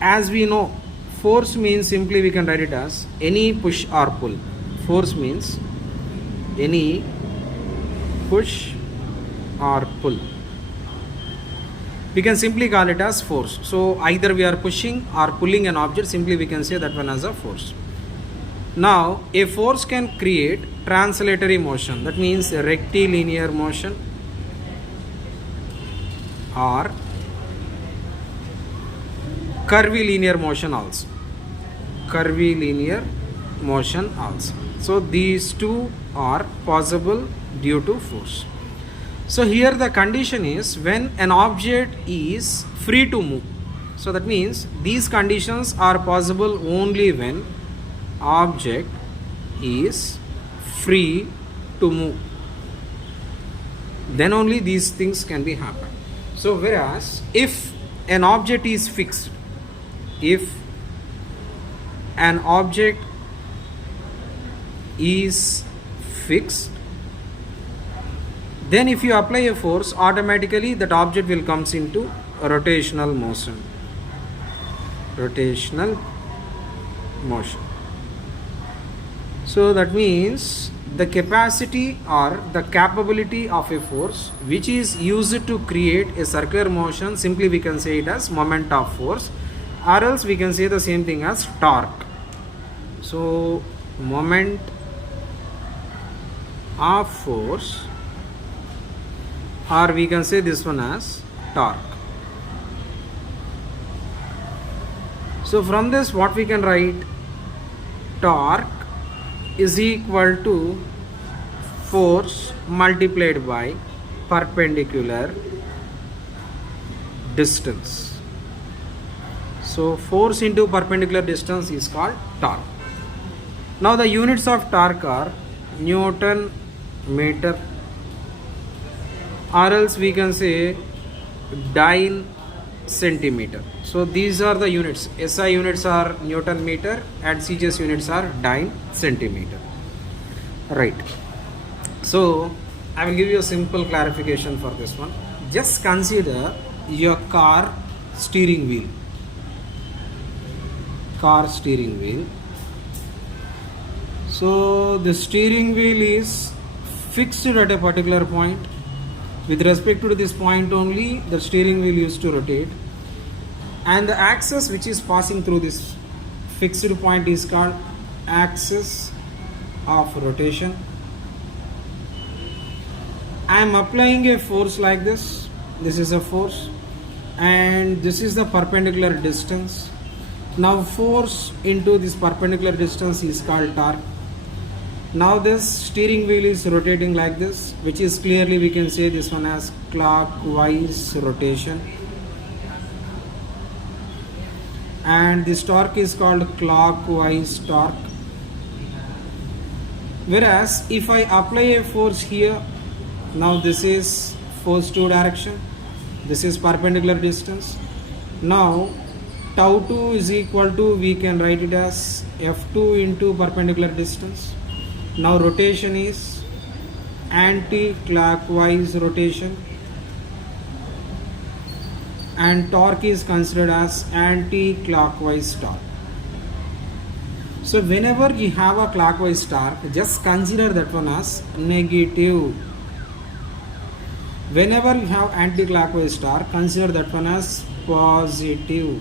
as we know, force means simply we can write it as any push or pull. Force means any push or pull. We can simply call it as force. So either we are pushing or pulling an object, simply we can say that one as a force. Now a force can create translatory motion, that means rectilinear motion or curvilinear motion also. Curvilinear motion also. So these two are possible due to force. So here the condition is when an object is free to move. So that means these conditions are possible only when object is free to move. Then only these things can be happen. So whereas if an object is fixed, if an object is fixed, then if you apply a force, automatically that object will comes into rotational motion. Rotational motion. So that means the capacity or the capability of a force which is used to create a circular motion, simply we can say it as moment of force, or else we can say the same thing as torque. So moment of force, or we can say this one as torque. So from this what we can write, torque is equal to force multiplied by perpendicular distance. So force into perpendicular distance is called torque. Now the units of torque are Newton meter, or else we can say dyne centimeter. So these are the units. SI units are Newton meter and CGS units are dyne centimeter. Right. So I will give you a simple clarification for this one. Just consider your car steering wheel. Car steering wheel. So the steering wheel is fixed at a particular point. With respect to this point only, the steering wheel used to rotate, and the axis which is passing through this fixed point is called axis of rotation. I am applying a force like this. This is a force and this is the perpendicular distance. Now force into this perpendicular distance is called torque. Now this steering wheel is rotating like this, which is clearly we can say this one as clockwise rotation, and this torque is called clockwise torque. Whereas if I apply a force here, now this is force to direction, this is perpendicular distance. Now tau 2 is equal to, we can write it as F2 into perpendicular distance. Now rotation is anti-clockwise rotation and torque is considered as anti-clockwise torque. So whenever you have a clockwise torque, just consider that one as negative. Whenever you have anti-clockwise torque, consider that one as positive.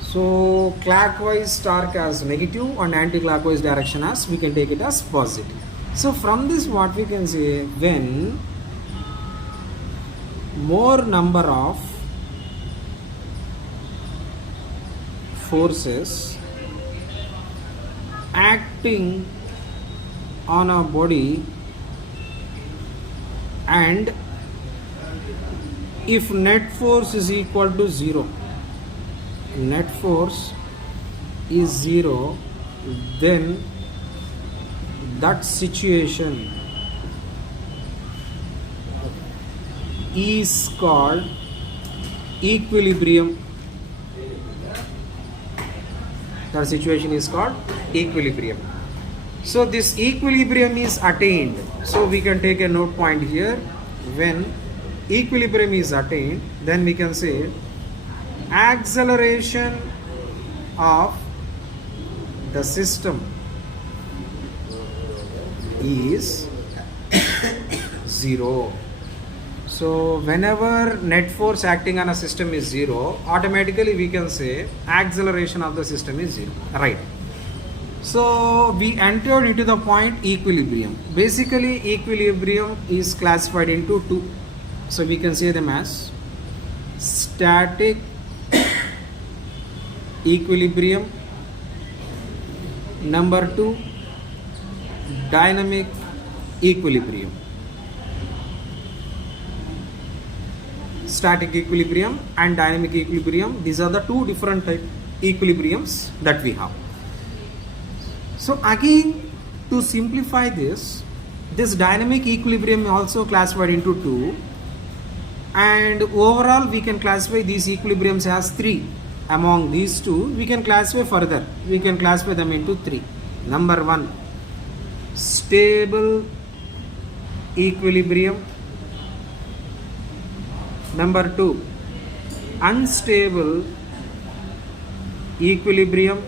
So clockwise torque as negative and anti-clockwise direction as, we can take it as positive. So from this what we can say, when more number of forces acting on a body, and if net force is equal to 0, net force is 0, then that situation is called equilibrium. That situation is called equilibrium. So this equilibrium is attained. So we can take a note point here. When equilibrium is attained, then we can say acceleration of the system is 0. So whenever net force acting on a system is 0, automatically we can say acceleration of the system is 0, right? So we entered into the point equilibrium. Basically equilibrium is classified into two. So we can say them as static equilibrium, number 2 dynamic equilibrium. Static equilibrium and dynamic equilibrium, these are the two different type equilibriums that we have. So again, to simplify this dynamic equilibrium is also classified into two, and overall we can classify these equilibriums as three. Among these two we can classify further, we can classify them into three. Number 1, stable equilibrium. Number 2, unstable equilibrium.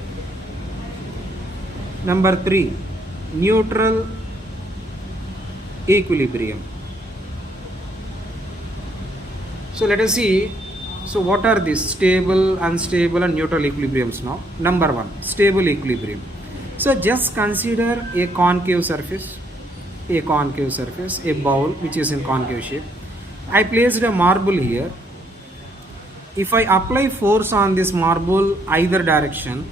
Number 3, neutral equilibrium. So let us see, so what are these stable, unstable and neutral equilibriums now? Number 1, stable equilibrium. So just consider a concave surface, a bowl which is in concave shape. I placed a marble here. If I apply force on this marble either direction,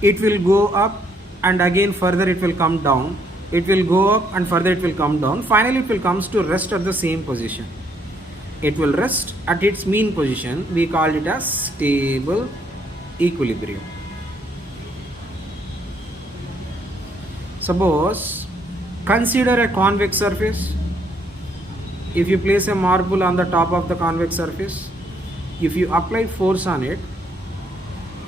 it will go up and again further it will come down. It will go up and further it will come down. Finally it will comes to rest at the same position. It will rest at its mean position. We call it as stable equilibrium. Suppose consider a convex surface. If you place a marble on the top of the convex surface, if you apply force on it,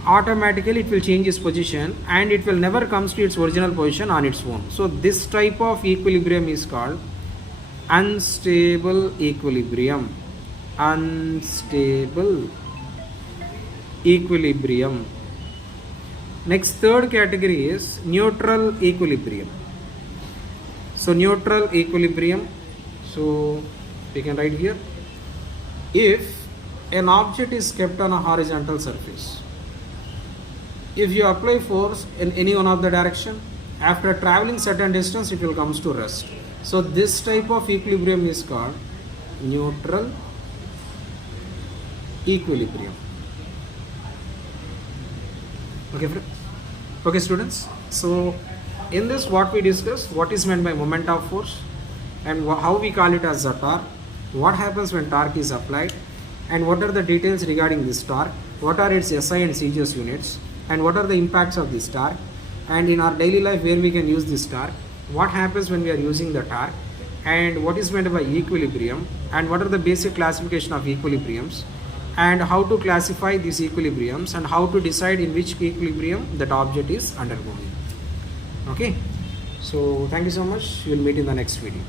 automatically it will change its position and it will never comes to its original position on its own. So this type of equilibrium is called unstable equilibrium. Unstable equilibrium. Next, third category is neutral equilibrium. So neutral equilibrium, so we can write here, if an object is kept on a horizontal surface, if you apply force in any one of the direction, after traveling certain distance it will comes to rest. So this type of equilibrium is called neutral equilibrium. Okay students, so in this what we discussed, what is meant by moment of force and how we call it as a torque, what happens when torque is applied, and what are the details regarding this torque, what are its SI and CGS units, and what are the impacts of this torque, and in our daily life where we can use this torque, what happens when we are using the torque, and what is meant by equilibrium, and what are the basic classification of equilibriums, and how to classify these equilibriums, and how to decide in which equilibrium that object is undergoing. Okay, so thank you so much. We will meet in the next video.